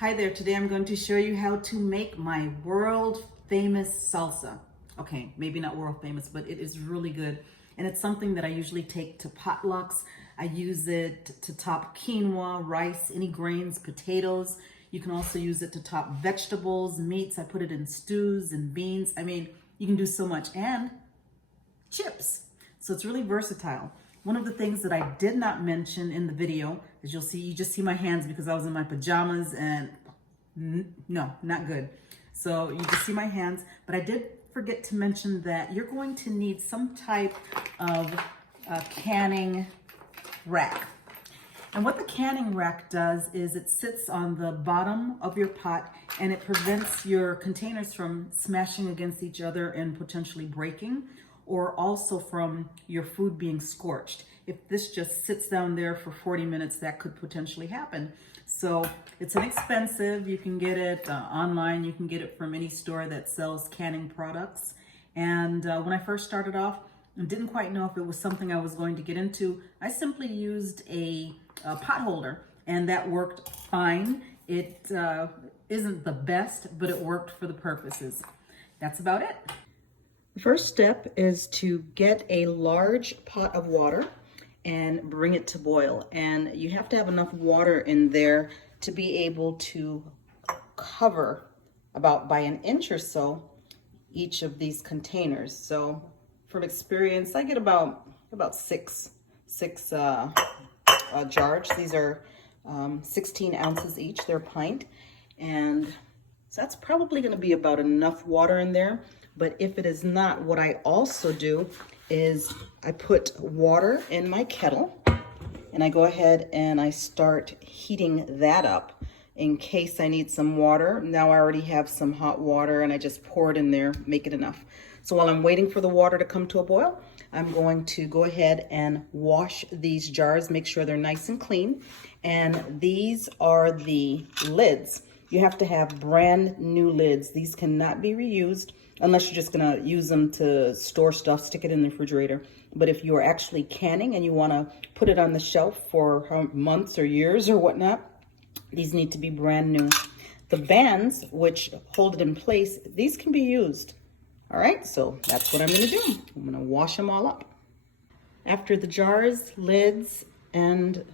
Hi there, today I'm going to show you how to make my world famous salsa. Okay, maybe not world famous, but it is really good. And it's something that I usually take to potlucks. I use it to top quinoa, rice, any grains, potatoes. You can also use it to top vegetables, meats. I put it in stews and beans. I mean, you can do so much. And chips. So it's really versatile. One of the things that I did not mention in the video is you just see my hands because I was in my pajamas and no, not good. So you just see my hands, but I did forget to mention that you're going to need some type of canning rack. And what the canning rack does is it sits on the bottom of your pot and it prevents your containers from smashing against each other and potentially breaking, or also from your food being scorched. If this just sits down there for 40 minutes, that could potentially happen. So it's inexpensive. You can get it online. You can get it from any store that sells canning products. And when I first started off and didn't quite know if it was something I was going to get into, I simply used a pot holder and that worked fine. It isn't the best, but it worked for the purposes. That's about it. The first step is to get a large pot of water and bring it to boil. And you have to have enough water in there to be able to cover about by an inch or so each of these containers. So from experience, I get about six jars. These are 16 ounces each, they're a pint. And so that's probably gonna be about enough water in there. But if it is not, what I also do is I put water in my kettle and I go ahead and I start heating that up in case I need some water. Now I already have some hot water and I just pour it in there, make it enough. So while I'm waiting for the water to come to a boil, I'm going to go ahead and wash these jars, make sure they're nice and clean. And these are the lids. You have to have brand new lids. These cannot be reused unless you're just gonna use them to store stuff, stick it in the refrigerator. But if you're actually canning and you wanna put it on the shelf for months or years or whatnot, these need to be brand new. The bands, which hold it in place, these can be used. All right, so that's what I'm gonna do. I'm gonna wash them all up. After the jars, lids, and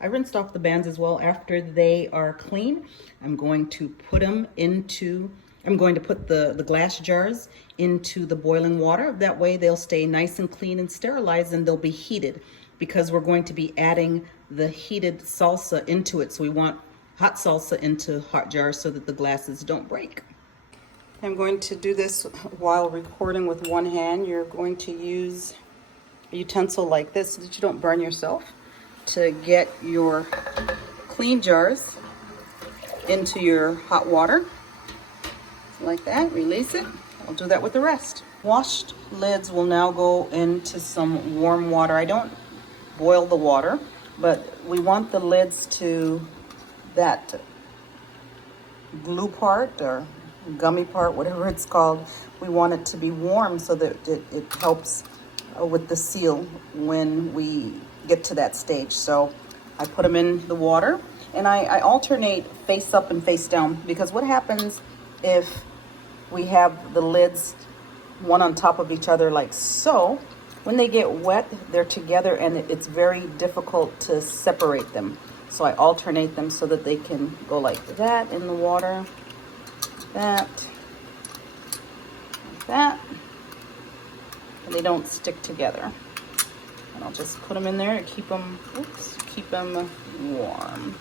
I rinsed off the bands as well. After they are clean, I'm going to put them into, I'm going to put the glass jars into the boiling water. That way they'll stay nice and clean and sterilized, and they'll be heated because we're going to be adding the heated salsa into it. So we want hot salsa into hot jars so that the glasses don't break. I'm going to do this while recording with one hand. You're going to use a utensil like this so that you don't burn yourself, to get your clean jars into your hot water. Like that, release it. I'll do that with the rest. Washed lids will now go into some warm water. I don't boil the water, but we want the lids to, that glue part or gummy part, whatever it's called, we want it to be warm so that it helps with the seal when we get to that stage. So I put them in the water and I alternate face up and face down, because what happens if we have the lids one on top of each other like so, when they get wet, they're together and it's very difficult to separate them. So I alternate them so that they can go like that in the water, like that, and they don't stick together. And I'll just put them in there to keep them warm.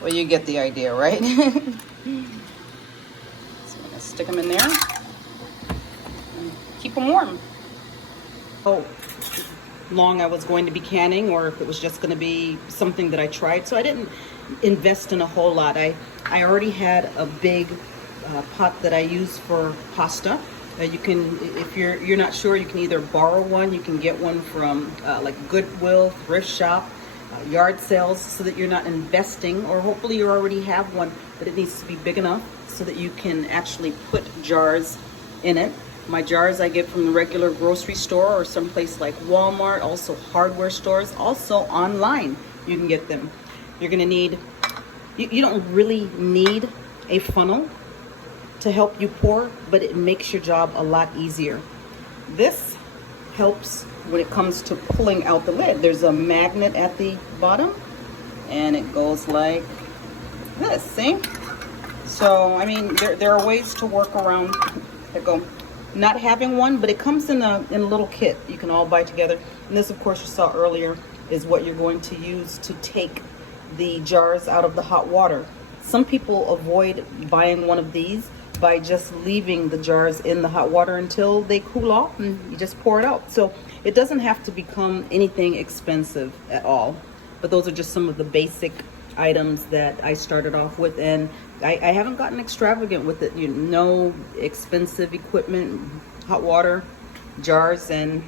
Well, you get the idea, right? So I'm gonna stick them in there and keep them warm. Oh, long I was going to be canning, or if it was just going to be something that I tried. So I didn't invest in a whole lot. I already had a big pot that I use for pasta. You can, if you're not sure, you can either borrow one, you can get one from like Goodwill, thrift shop, yard sales, so that you're not investing, or hopefully you already have one, but it needs to be big enough so that you can actually put jars in it. My jars I get from the regular grocery store or someplace like Walmart, also hardware stores, also online you can get them. You're gonna need You don't really need a funnel to help you pour, but it makes your job a lot easier. This helps when it comes to pulling out the lid. There's a magnet at the bottom and it goes like this, see? So, I mean, there are ways to work around not having one, but it comes in a little kit you can all buy together. And this, of course, you saw earlier is what you're going to use to take the jars out of the hot water. Some people avoid buying one of these by just leaving the jars in the hot water until they cool off and you just pour it out. So it doesn't have to become anything expensive at all. But those are just some of the basic items that I started off with, and I haven't gotten extravagant with it. No expensive equipment, hot water, jars, and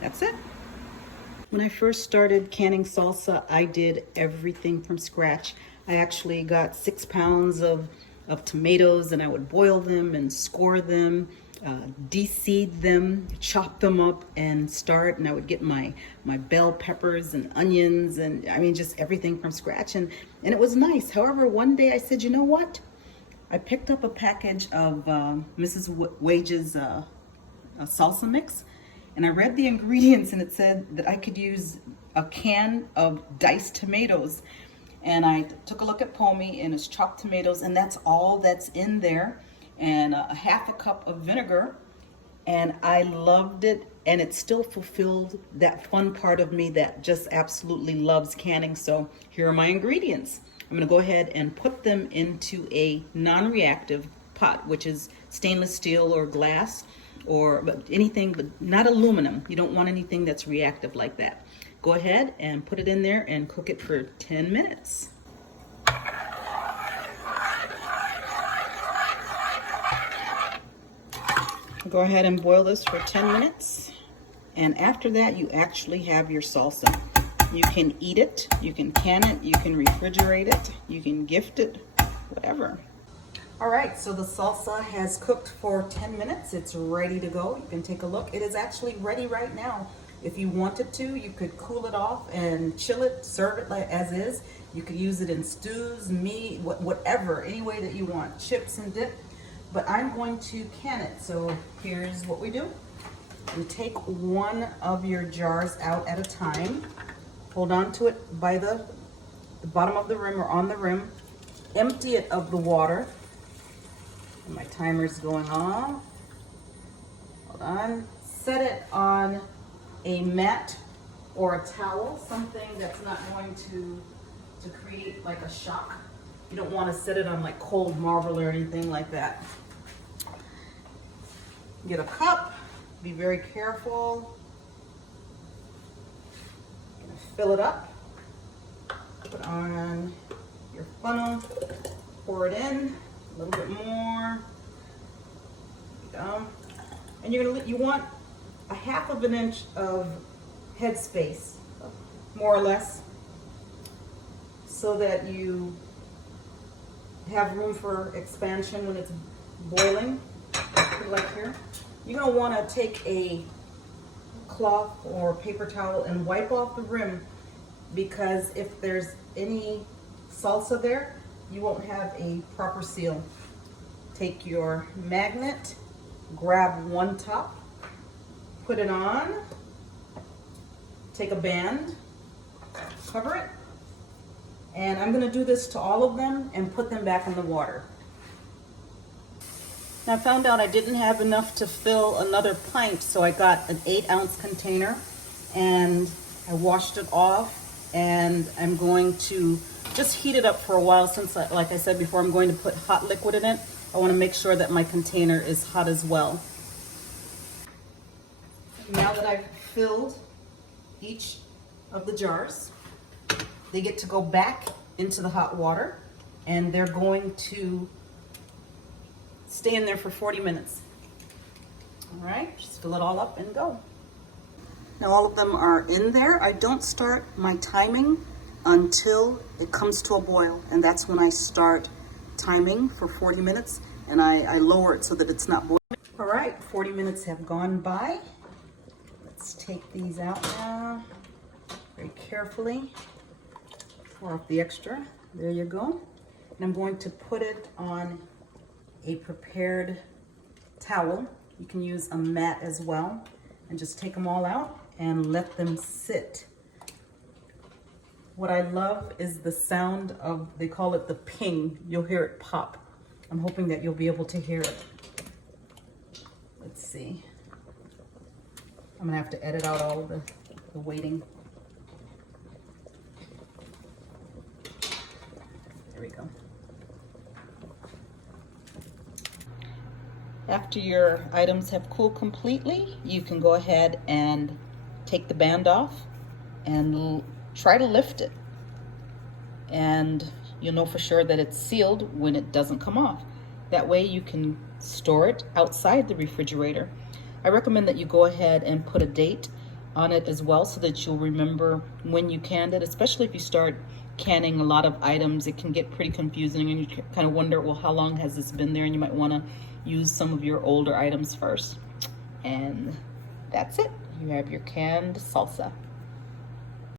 that's it. When I first started canning salsa, I did everything from scratch. I actually got 6 pounds of tomatoes, and I would boil them and score them, de-seed them, chop them up and start. And I would get my bell peppers and onions, and I mean, just everything from scratch. And it was nice. However, one day I said, you know what? I picked up a package of Mrs. Wage's salsa mix, and I read the ingredients, and it said that I could use a can of diced tomatoes. And I took a look at Pomi, and it's chopped tomatoes, and that's all that's in there, and a half a cup of vinegar. And I loved it, and it still fulfilled that fun part of me that just absolutely loves canning. So here are my ingredients. I'm gonna go ahead and put them into a non-reactive pot, which is stainless steel or glass, or anything, but not aluminum. You don't want anything that's reactive like that. Go ahead and put it in there and cook it for 10 minutes. Go ahead and boil this for 10 minutes. And after that, you actually have your salsa. You can eat it, you can can it, you can refrigerate it, you can gift it, whatever. All right, so the salsa has cooked for 10 minutes. It's ready to go. You can take a look. It is actually ready right now. If you wanted to, you could cool it off and chill it, serve it like as is. You could use it in stews, meat, whatever, any way that you want, chips and dip. But I'm going to can it. So here's what we do. You take one of your jars out at a time. Hold on to it by the bottom of the rim or on the rim. Empty it of the water. And my timer's going off. Hold on. Set it on a mat or a towel, something that's not going to create like a shock. You don't want to set it on like cold marble or anything like that. Get a cup, be very careful. Fill it up, put on your funnel, pour it in, a little bit more, and you want a half of an inch of head space, more or less, so that you have room for expansion when it's boiling. Like here, you're going to want to take a cloth or paper towel and wipe off the rim, because if there's any salsa there, you won't have a proper seal. Take your magnet, grab one top, put it on, take a band, cover it, and I'm going to do this to all of them and put them back in the water. Now I found out I didn't have enough to fill another pint, so I got an 8-ounce container and I washed it off, and I'm going to just heat it up for a while, since like I said before, I'm going to put hot liquid in it. I want to make sure that my container is hot as well. Now that I've filled each of the jars, they get to go back into the hot water, and they're going to stay in there for 40 minutes. All right, just fill it all up and go. Now all of them are in there. I don't start my timing until it comes to a boil, and that's when I start timing for 40 minutes, and I lower it so that it's not boiling. All right, 40 minutes have gone by. Let's take these out now, very carefully. Pour off the extra. There you go. And I'm going to put it on a prepared towel. You can use a mat as well, and just take them all out and let them sit. What I love is the sound of, they call it the ping. You'll hear it pop. I'm hoping that you'll be able to hear it. Let's see. I'm gonna have to edit out all the waiting. There we go. After your items have cooled completely, you can go ahead and take the band off and try to lift it. And you'll know for sure that it's sealed when it doesn't come off. That way you can store it outside the refrigerator. I recommend that you go ahead and put a date on it as well so that you'll remember when you canned it, especially if you start canning a lot of items. It can get pretty confusing and you kind of wonder, well, how long has this been there? And you might want to use some of your older items first. And that's it. You have your canned salsa.